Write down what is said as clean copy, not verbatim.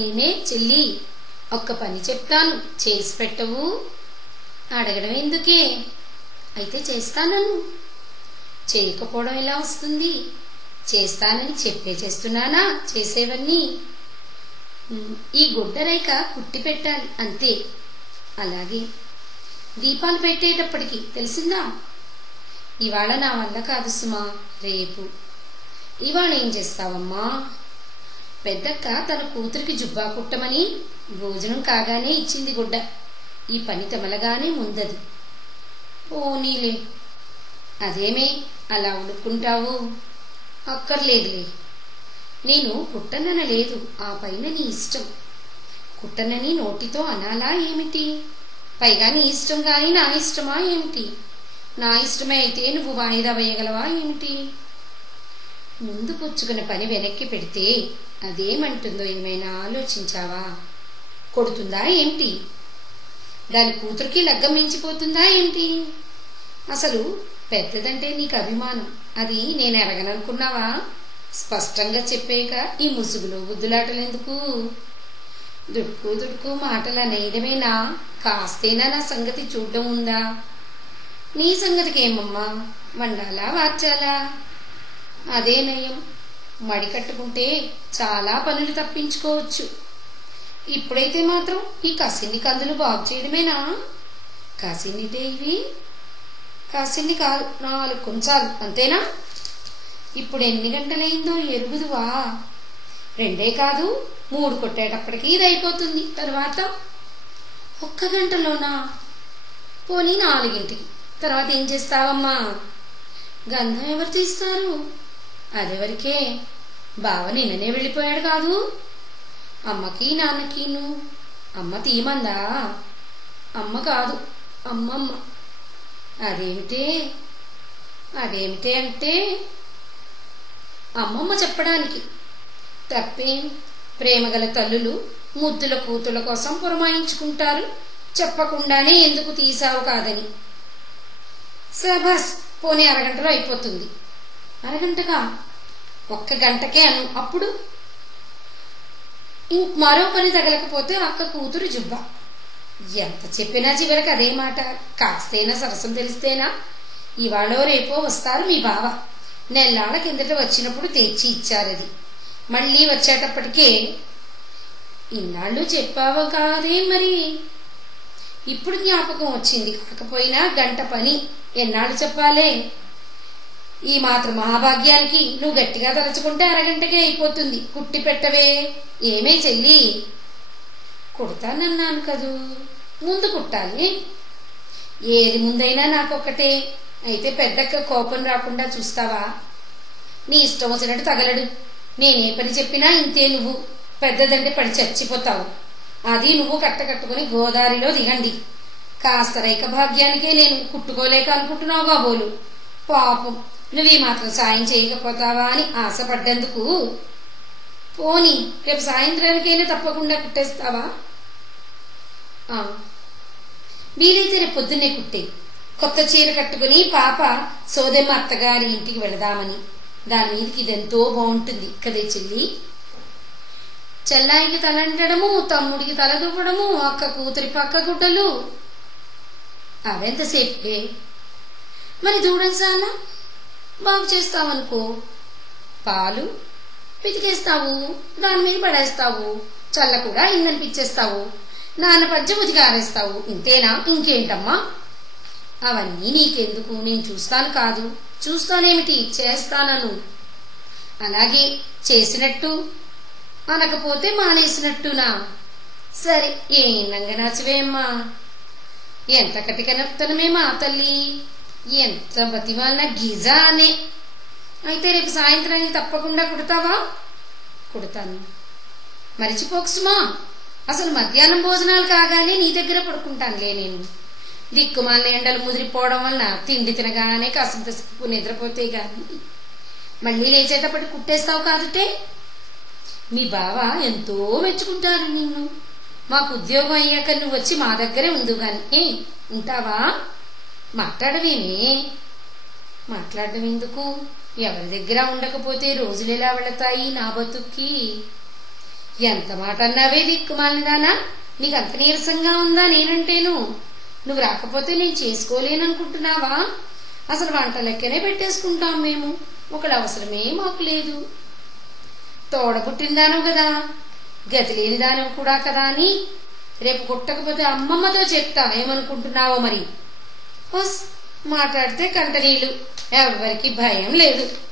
ఏమే చెల్లి, ఒక్క పని చెప్తాను, చేసి పెట్టవు? అడగడం ఎందుకే? అయితే చేస్తానను. చేయకపోవడం ఎలా వస్తుంది? చేస్తానని చెప్పే చేస్తున్నానా చేసేవన్నీ? ఈ గుడ్డరేఖ కుట్టి పెట్టాలి అంతే. అలాగే దీపాలు పెట్టేటప్పటికి తెలిసిందా? ఇవాళ నా వల్ల కాదు సుమా, రేపు. ఇవాళ ఏం చేస్తావమ్మా? పెద్దక్క తన కూతురికి జుబ్బా కుట్టమని భోజనం కాగానే ఇచ్చింది గుడ్డ. ఈ పని తెమలగానే ముందది. పోనీలే. అదేమే అలా ఉడుక్కుంటావు? అక్కర్లేదులే. నేను కుట్టననలేదు, ఆ పైన నీ ఇష్టం. కుట్టనని నోటితో అనాలా ఏమిటి? పైగా నీ ఇష్టం గాని నా ఇష్టమా ఏమిటి? నా ఇష్టమే అయితే నువ్వు వాయిదా వేయగలవా ఏమిటి? ముందు పుచ్చుకున్న పని వెనక్కి పెడితే అదేమంటుందో ఏమైనా ఆలోచించావా? కొడుతుందా ఏమిటి? దాని కూతురికి లగ్గం మించిపోతుందా ఏమిటి? అసలు పెద్దదంటే నీకు అభిమానం, అది నేను ఎరగననుకున్నావా? స్పష్టంగా చెప్పాక ఈ ముసుగులో బుద్ధులాటలెందుకు? దుడుకు దుడుకు మాటలు అనేయడమేనా? కాస్తేనా నా సంగతి చూడ్డం ఉందా? నీ సంగతికి ఏమమ్మా, వండాలా వార్చాలా? అదే నయం. మడి కట్టుకుంటే చాలా పనులు తప్పించుకోవచ్చు. ఇప్పుడైతే మాత్రం ఈ కసిన్ని కందులు బాగు చేయడమేనా? కసిన్నిటే ఇవి? కసిన్ని కాదు, 4 కుంచాలు అంతేనా? ఇప్పుడు ఎన్ని గంటలైందో ఎరుగుదువా? 2 కాదు 3 కొట్టేటప్పటికి ఇది అయిపోతుంది. తర్వాత 1 గంటలోనా? పోనీ 4ంటికి. తర్వాత ఏం చేస్తావమ్మా? గంధం ఎవరు తీస్తారు? అదెవరికే? బావ నిన్ననే వెళ్ళిపోయాడు కాదు? అమ్మకి నాన్నకిను. అమ్మ తీయమందా? అమ్మ కాదు, అమ్మమ్మ. అదేమిటే? అదేమిటే అంటే అమ్మమ్మ చెప్పడానికి. తప్పేం? ప్రేమగల తల్లులు ముద్దుల కూతుల కోసం పురమాయించుకుంటారు, చెప్పకుండానే ఎందుకు తీసావు కాదని. సబస్, పోనీ అరగంటలో అయిపోతుంది. అరగంటగా? 1 గంటకే అను. అప్పుడు మరో పని తగలకపోతే అక్క కూతురు జుబ్బా. ఎంత చెప్పినా చివరికి అదే మాట. కాస్తైనా సరసం తెలిస్తేనా? ఇవాళో రేపో వస్తారు మీ బావ. నెల్లాళ్ళ కిందట వచ్చినప్పుడు తెచ్చి ఇచ్చారది. మళ్ళీ వచ్చేటప్పటికే ఇన్నాళ్ళు చెప్పావో కాదే మరి. ఇప్పుడు జ్ఞాపకం వచ్చింది. కాకపోయినా గంట పని ఎన్నాళ్ళు చెప్పాలే? ఈ మాత్రం మహాభాగ్యానికి నువ్వు గట్టిగా తలచుకుంటే అరగంటకే అయిపోతుంది. కుట్టి పెట్టవే. ఏమే చెల్లి? కుడతానన్నాను కదూ, ముందు కుట్టాలి. ఏది ముందైనా నాకొక్కటే. అయితే పెద్దక్క కోపం రాకుండా చూస్తావా? నీ ఇష్టం వచ్చినట్టు తగలడు. నేనే పని చెప్పినా ఇంతే. నువ్వు పెద్దదంటే పడి చచ్చిపోతావు. అది నువ్వు కట్టుకుని గోదావరిలో దిగండి. కాస్త రైక భాగ్యానికే నేను కుట్టుకోలేక అనుకుంటున్నావు కాబోలు. పాపం, నువ్వీ మాత్రం సాయం చేయకపోతావా అని ఆశపడ్డందుకు. పోనీ రేపు సాయంత్రానికైనా తప్పకుండా కుట్టేస్తావా? వీలైతే రేపు పొద్దున్నే కుట్టే. కొత్త చీర కట్టుకుని పాప సోదెమ్మ అత్తగారి ఇంటికి వెళదామని. దాని మీదకి ఇదెంతో బాగుంటుంది కదే చెల్లి. చెల్లాయికి తలంటడము, తమ్ముడికి తల దువ్వడము, అక్క కూతురి పక్క గుడ్డలు. అవెంతసేపే? మరి దూడం సానా బాగు చేస్తావనుకో. పాలు పితికేస్తావు, దాని మీద పడేస్తావు, చల్ల కూడా ఇందనిపించేస్తావు, నాన్న పద్య ఉతికి ఆరేస్తావు. ఇంతేనా? ఇంకేంటమ్మా? అవన్నీ నీకెందుకు? నేను చూస్తాను కాదు. చూస్తానేమిటి, చేస్తానను. అలాగే చేసినట్టు అనకపోతే మానేసినట్టునా? సరే, ఏం నంగనాచివేమ్మా. ఎంత కటికనత్తనమే మా తల్లి, ఎంత బతిమాలిన గిజా అనే. అయితే రేపు సాయంత్రానికి తప్పకుండా కుడతావా? కుడతాను. మరిచిపోకుసుమా, అసలు మధ్యాహ్నం భోజనాలు కాగానే నీ దగ్గర పడుకుంటానులే నేను. దిక్కుమాలిన ఎండలు ముదిరిపోవడం వలన తిండి తినగానే కాసింతసేపు నిద్రపోతే గాని మళ్ళీ లేచేటప్పటి కుట్టేస్తావు కాదుటే. మీ బావ ఎంతో మెచ్చుకుంటారు నిన్ను. మాకు ఉద్యోగం అయ్యాక నువ్వు వచ్చి మా దగ్గరే ఉండు గాని. ఉంటావా? మాట్లాడవేమే? మాట్లాడడం ఎందుకు? ఎవరి దగ్గర ఉండకపోతే రోజులు ఎలా వెళతాయి నా బతుక్కి? ఎంత మాట అన్నావే దిక్కుమాలిదానా, నీకంత నీరసంగా ఉందా నేనంటేను? నువ్వు రాకపోతే నేను చేసుకోలేననుకుంటున్నావా? అసలు వంట లెక్కనే పెట్టేసుకుంటాం మేము, ఒకళ్ళ అవసరమే మాకు లేదు. తోడబుట్టిందాను కదా, గతి లేని దానం కూడా కదా అని రేపు కుట్టకపోతే అమ్మమ్మతో చెప్తా, ఏమనుకుంటున్నావో మరి. మాట్లాడితే కంటనీళ్ళు, ఎవరికి భయం లేదు.